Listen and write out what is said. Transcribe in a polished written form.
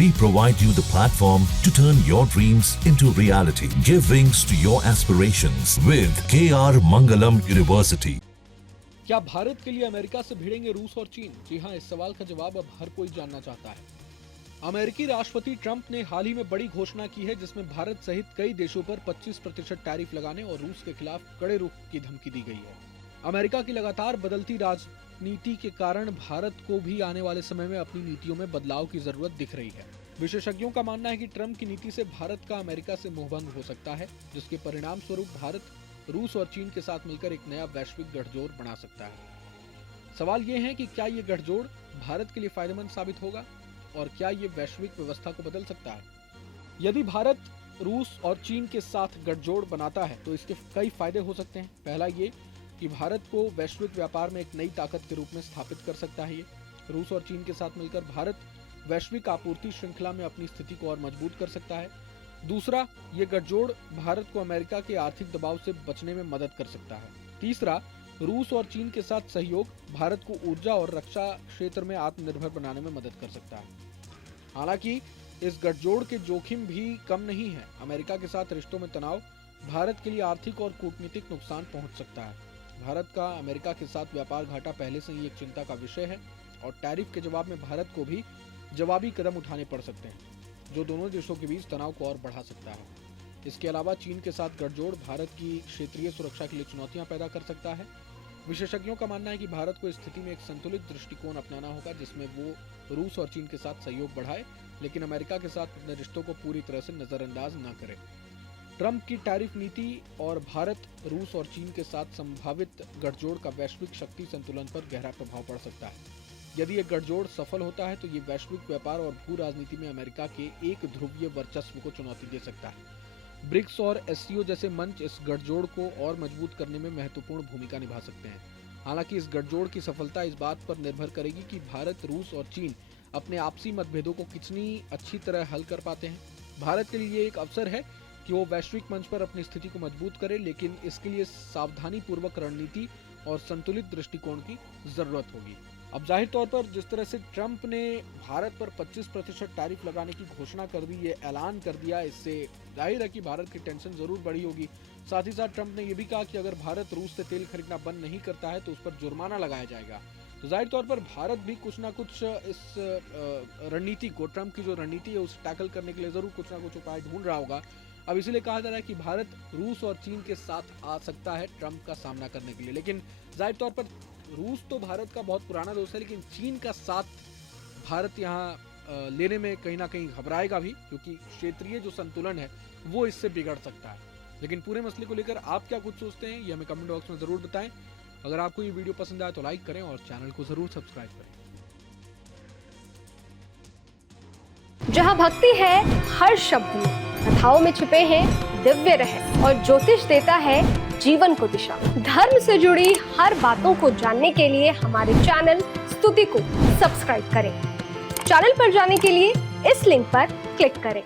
We provide you the platform to turn your dreams into reality. Give wings to your aspirations with KR Mangalam University. क्या भारत के लिए America से भिड़ेंगे रूस और चीन? जी हां, इस सवाल का जवाब अब हर कोई जानना चाहता है। अमेरिकी राष्ट्रपति ट्रंप ने हाल ही में बड़ी घोषणा की है जिसमें भारत सहित कई देशों पर 25% टैरिफ लगाने और रूस के खिलाफ कड़े रुख की धमकी दी गई है। अमेरिका की लगातार बदलती राजनीति के कारण भारत को भी आने वाले समय में अपनी नीतियों में बदलाव की जरूरत दिख रही है। विशेषज्ञों का मानना है कि ट्रंप की नीति से भारत का अमेरिका से मोहभंग हो सकता है, जिसके परिणाम स्वरूप भारत रूस और चीन के साथ मिलकर एक नया वैश्विक गठजोड़ बना सकता है। सवाल ये है कि क्या ये गठजोड़ भारत के लिए फायदेमंद साबित होगा और क्या ये वैश्विक व्यवस्था को बदल सकता है? यदि भारत रूस और चीन के साथ गठजोड़ बनाता है तो इसके कई फायदे हो सकते हैं। पहला ये कि भारत को वैश्विक व्यापार में एक नई ताकत के रूप में स्थापित कर सकता है। ये रूस और चीन के साथ मिलकर भारत वैश्विक आपूर्ति श्रृंखला में अपनी स्थिति को और मजबूत कर सकता है। दूसरा, ये गठजोड़ भारत को अमेरिका के आर्थिक दबाव से बचने में मदद कर सकता है। तीसरा, रूस और चीन के साथ सहयोग भारत को ऊर्जा और रक्षा क्षेत्र में आत्मनिर्भर बनाने में मदद कर सकता है। हालांकि इस गठजोड़ के जोखिम भी कम नहीं है। अमेरिका के साथ रिश्तों में तनाव भारत के लिए आर्थिक और कूटनीतिक नुकसान पहुंच सकता है। भारत का अमेरिका के साथ व्यापार घाटा पहले से ही एक चिंता का विषय है और टैरिफ के जवाब में भारत को भी जवाबी कदम उठाने पड़ सकते हैं, जो दोनों देशों के बीच तनाव को और बढ़ा सकता है। इसके अलावा चीन के साथ गठजोड़ भारत की क्षेत्रीय सुरक्षा के लिए चुनौतियां पैदा कर सकता है। विशेषज्ञों का मानना है कि भारत को इस स्थिति में एक संतुलित दृष्टिकोण अपनाना होगा, जिसमें वो रूस और चीन के साथ सहयोग बढ़ाए लेकिन अमेरिका के साथ अपने रिश्तों को पूरी तरह से नजरअंदाज न करे। ट्रंप की टैरिफ नीति और भारत, रूस और चीन के साथ संभावित गठजोड़ का वैश्विक शक्ति संतुलन पर गहरा प्रभाव पड़ सकता है। यदि ये गठजोड़ सफल होता है तो ये वैश्विक व्यापार और भू राजनीति में अमेरिका के एक ध्रुवीय वर्चस्व को चुनौती दे सकता है। ब्रिक्स और एससीओ जैसे मंच इस गठजोड़ को और मजबूत करने में महत्वपूर्ण भूमिका निभा सकते हैं। हालांकि इस गठजोड़ की सफलता इस बात पर निर्भर करेगी कि भारत, रूस और चीन अपने आपसी मतभेदों को कितनी अच्छी तरह हल कर पाते हैं। भारत के लिए एक अवसर है कि वो वैश्विक मंच पर अपनी स्थिति को मजबूत करे, लेकिन इसके लिए सावधानी पूर्वक रणनीति और संतुलित दृष्टिकोण की जरूरत होगी। अब जाहिर तौर पर जिस तरह से ट्रंप ने भारत पर 25% टैरिफ लगाने की घोषणा कर दी, ये ऐलान कर दिया, इससे जाहिर है कि भारत की टेंशन जरूर बढ़ी होगी। साथ ही साथ ट्रंप ने यह भी कहा कि अगर भारत रूस से तेल खरीदना बंद नहीं करता है तो उस पर जुर्माना लगाया जाएगा। तो जाहिर तौर पर भारत भी कुछ ना कुछ इस रणनीति को, ट्रंप की जो रणनीति है उसे टैकल करने के लिए जरूर कुछ ना कुछ उपाय ढूंढ रहा होगा। अब इसीलिए कहा जा रहा है कि भारत रूस और चीन के साथ आ सकता है ट्रंप का सामना करने के लिए। लेकिन जाहिर तौर पर रूस तो भारत का बहुत पुराना दोस्त है, लेकिन चीन का साथ भारत यहाँ लेने में कहीं ना कहीं घबराएगा भी, क्योंकि क्षेत्रीय जो संतुलन है वो इससे बिगड़ सकता है। लेकिन पूरे मसले को लेकर आप क्या कुछ सोचते हैं ये हमें कमेंट बॉक्स में जरूर बताएं। अगर आपको ये वीडियो पसंद आए तो लाइक करें और चैनल को जरूर सब्सक्राइब करें। जहाँ भक्ति है हर शब्द में, कथाओं में छुपे हैं दिव्य रहस्य और ज्योतिष देता है जीवन को दिशा। धर्म से जुड़ी हर बातों को जानने के लिए हमारे चैनल स्तुति को सब्सक्राइब करें। चैनल पर जाने के लिए इस लिंक पर क्लिक करें।